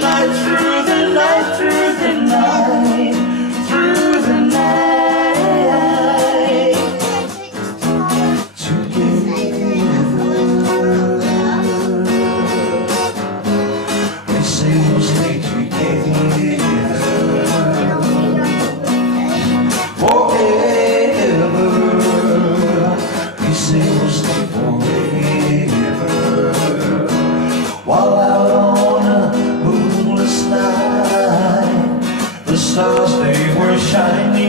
night, through the night, through the night, through the night, together. We say we'll stay together forever. We say we'll stay forever. While out on a moonless night, the stars they were shining.